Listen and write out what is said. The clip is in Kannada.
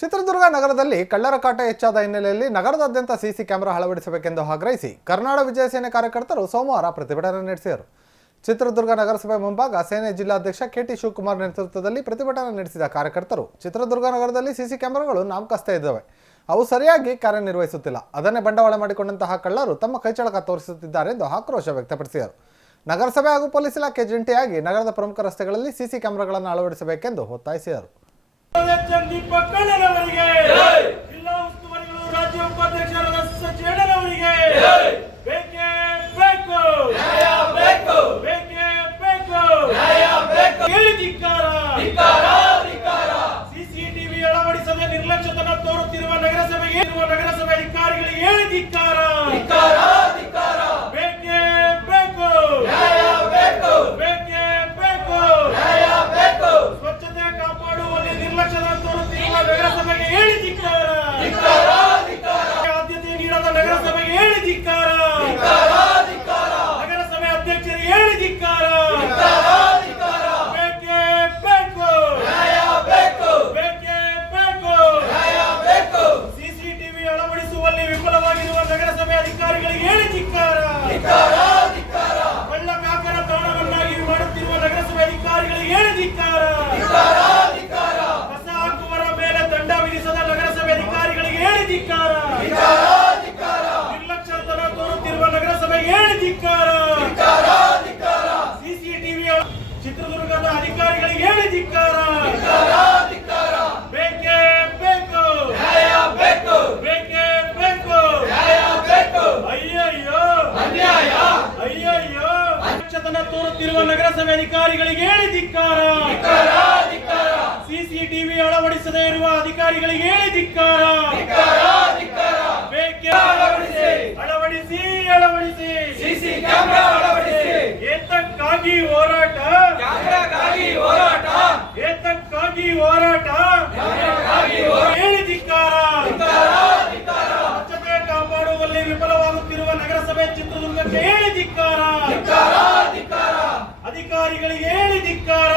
ಚಿತ್ರದುರ್ಗ ನಗರದಲ್ಲಿ ಕಳ್ಳರ ಕಾಟ ಹೆಚ್ಚಾದ ಹಿನ್ನೆಲೆಯಲ್ಲಿ ನಗರದಾದ್ಯಂತ ಸಿಸಿ ಕ್ಯಾಮೆರಾ ಅಳವಡಿಸಬೇಕೆಂದು ಆಗ್ರಹಿಸಿ ಕರ್ನಾಟಕ ವಿಜಯ ಸೇನೆ ಕಾರ್ಯಕರ್ತರು ಸೋಮವಾರ ಪ್ರತಿಭಟನೆ ನಡೆಸಿದರು. ಚಿತ್ರದುರ್ಗ ನಗರಸಭೆ ಮುಂಭಾಗ ಸೇನೆ ಜಿಲ್ಲಾಧ್ಯಕ್ಷ ಕೆಟಿ ಶಿವಕುಮಾರ್ ನೇತೃತ್ವದಲ್ಲಿ ಪ್ರತಿಭಟನೆ ನಡೆಸಿದ ಕಾರ್ಯಕರ್ತರು ಚಿತ್ರದುರ್ಗ ನಗರದಲ್ಲಿ ಸಿಸಿ ಕ್ಯಾಮೆರಾಗಳು ನಾಮಕಸ್ತ ಇದ್ದಾವೆ. ಅವು ಸರಿಯಾಗಿ ಕಾರ್ಯನಿರ್ವಹಿಸುತ್ತಿಲ್ಲ. ಅದನ್ನೇ ಬಂಡವಾಳ ಮಾಡಿಕೊಂಡಂತಹ ಕಳ್ಳರು ತಮ್ಮ ಕೈಚಳಕ ತೋರಿಸುತ್ತಿದ್ದಾರೆ ಎಂದು ಆಕ್ರೋಶ ವ್ಯಕ್ತಪಡಿಸಿದರು. ನಗರಸಭೆ ಹಾಗೂ ಪೊಲೀಸ್ ಇಲಾಖೆ ಜಂಟಿಯಾಗಿ ನಗರದ ಪ್ರಮುಖ ರಸ್ತೆಗಳಲ್ಲಿ ಸಿಸಿ ಕ್ಯಾಮೆರಾಗಳನ್ನು ಅಳವಡಿಸಬೇಕೆಂದು ಒತ್ತಾಯಿಸಿದರು. ದೀಪಕ್ ಕಣ್ಣನವರಿಗೆ ಜಿಲ್ಲಾ ಉಸ್ತುವಾರಿಗಳು ರಾಜ್ಯ ಉಪಾಧ್ಯಕ್ಷರಾದ ಸಚಿವಣ್ಣನವರಿಗೆ ಬೇಕೇ ಬೇಕು. ಬೇಕೇ. ಬೇಕು ಹೇಳಿ ಧಿಕ್ಕಾರ. ಸಿಸಿಟಿವಿ ಅಳವಡಿಸದೆ ನಿರ್ಲಕ್ಷ್ಯತನ ತೋರುತ್ತಿರುವ ನಗರಸಭೆಗೆ ಇರುವ ನಗರಸಭೆ ಅಧಿಕಾರಿಗಳಿಗೆ ಹೇಳಿ ಧಿಕ್ಕಾರ ಬೇಕೇ ಬೇಕು ಬೇಕೇ ಬೇಕು ಸ್ವಚ್ಛತೆ ಕಾಪಾಡುವಲ್ಲಿ ನಿರ್ಲಕ್ಷ್ಯದ ತೋರುತ್ತಿರುವ ನಗರಸಭೆಗೆ ಹೇಳಿ ಧಿಕ್ಕಾರ ಆದ್ಯತೆ ನೀಡದ ನಗರಸಭೆಗೆ ಹೇಳಿ ಧಿಕ್ಕಾರ ನಗರಸಭೆ ಅಧ್ಯಕ್ಷರಿಗೆ ಹೇಳಿ ಧಿಕ್ಕಾರ ಬೇಕೇ ಬೇಕು ಬೇಕೇ ಬೇಕು ಸಿಸಿಟಿವಿ ಅಳವಡಿಸುವಲ್ಲಿ ವಿಫಲವಾಗಿರುವ ನಗರಸಭೆ ಅಧಿಕಾರಿಗಳಿಗೆ ಹೇಳಿ ಕಳ್ಳ ಕಾಕರ ತಾಣವನ್ನಾಗಿ ಮಾಡುತ್ತಿರುವ ನಗರಸಭೆ ಅಧಿಕಾರಿಗಳಿಗೆ ಏನು ಧಿಕ್ಕಾರ. ಕಸ ಹಾಕುವರ ಮೇಲೆ ದಂಡ ವಿಧಿಸದ ನಗರಸಭೆ ಅಧಿಕಾರಿಗಳಿಗೆ ಹೇಳಿ ಧಿಕ್ಕಾರ ನಿರ್ಲಕ್ಷ್ಯತನ ತೋರುತ್ತಿರುವ ನಗರಸಭೆಗೆ ಹೇಳಿ ಧಿಕ್ಕಾರ ಸಿಸಿಟಿವಿ ಚಿತ್ರದುರ್ಗದ ಅಧಿಕಾರಿಗಳಿಗೆ ಹೇಳಿ ಧಿಕ್ಕಾರ ಬೇಕೇ ಬೇಕು ಬೇಕೇ ಬೇಕು ಅಯ್ಯಯ್ಯೋ ಅಯ್ಯಯ್ಯೋ ನಿರ್ಲಕ್ಷ್ಯತನ ತೋರುತ್ತಿರುವ ನಗರಸಭೆ ಅಧಿಕಾರಿಗಳಿಗೆ ಹೇಳಿ ಧಿಕ್ಕಾರ. ಸಿಸಿಟಿವಿ ಅಳವಡಿಸದೇ ಇರುವ ಅಧಿಕಾರಿಗಳಿಗೆ ಹೇಳಿ ಧಿಕ್ಕಾರ. ಅಳವಡಿಸಿ. ಅಳವಡಿಸಿ ಸಿಸಿ ಕ್ಯಾಮೆರಾ ಅಳವಡಿಸಿ. ಏತಕ್ಕಾಗಿ ಹೋರಾಟ? ಕ್ಯಾಮೆರಾಗಾಗಿ ಹೋರಾಟ. ಏತಕ್ಕಾಗಿ ಹೋರಾಟ? ಹೇಳಿ ಧಿಕ್ಕಾರ, ಸ್ವಚ್ಛತೆ ಕಾಪಾಡುವಲ್ಲಿ ವಿಫಲವಾಗುತ್ತಿರುವ ನಗರಸಭೆ ಚಿತ್ರದುರ್ಗಕ್ಕೆ ಹೇಳಿ ಧಿಕ್ಕಾರ. ಅಧಿಕಾರಿಗಳಿಗೆ ಹೇಳಿ ಧಿಕ್ಕಾರ.